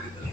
Okay.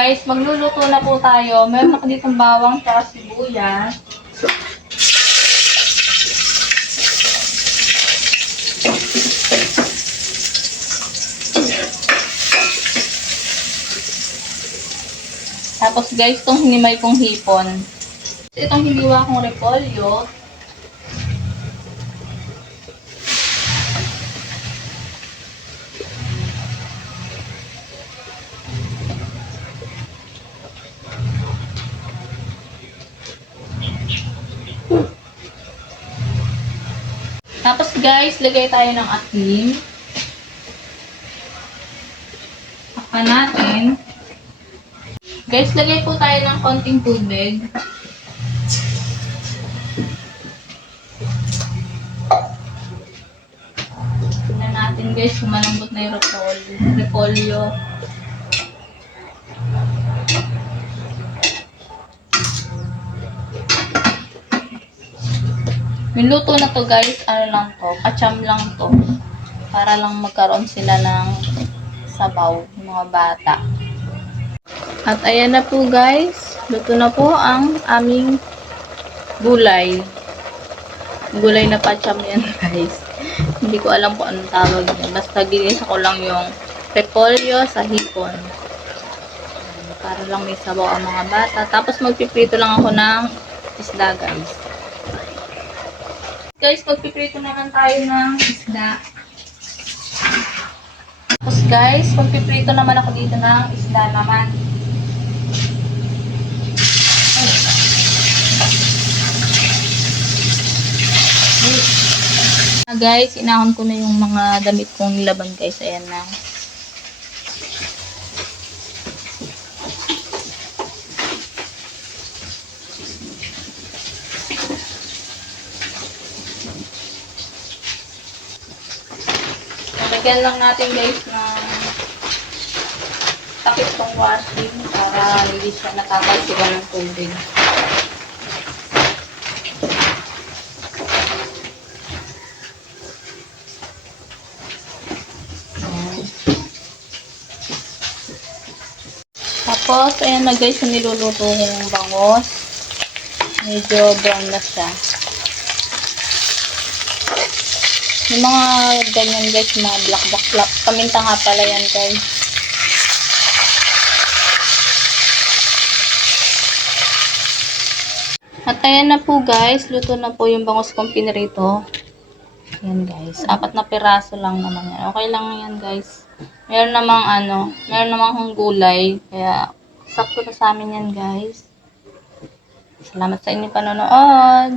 Guys, magluluto na po tayo. Meron ako ditong bawang at sibuyas. Tapos guys, itong hinimay kong hipon. Itong hiniwa kong repolyo. Guys, lagay tayo ng asin. Takpan natin. Guys, lagay po tayo ng konting tubig. Tingnan natin guys kung malambot na yung repolyo. repolyo. Yung na to guys, ano lang to, kacham lang to. Para lang magkaroon sila ng sabaw, mga bata. At ayan na po guys, luto na po ang aming gulay. Gulay na pacham yan guys. Hindi ko alam kung anong tawag yan. Basta ginisa ko lang yung repolyo sa hipon. Para lang may sabaw ang mga bata. Tapos magpiprito lang ako ng isda guys. Guys, magpiprito naman tayo ng isda. Tapos guys, magpiprito naman ako dito ng isda naman. Ah, guys, inahon ko na yung mga damit kong nilaban guys. Ayan na. Lagyan lang natin guys ng takip tong washing para hindi siya natatalsikan ng tubig. Tapos, ayan na guys, yung niluluto kong bangos. Medyo brown na siya. Yung mga ganyan guys, mga black black black. Paminta nga pala yan guys. At ayan na po guys, luto na po yung bangos kong pinirito. Ayan guys, apat na piraso lang naman yan. Okay lang yan guys. Meron namang ano, meron namang gulay. Kaya, sakto na sa amin yan guys. Salamat sa inyong panonood.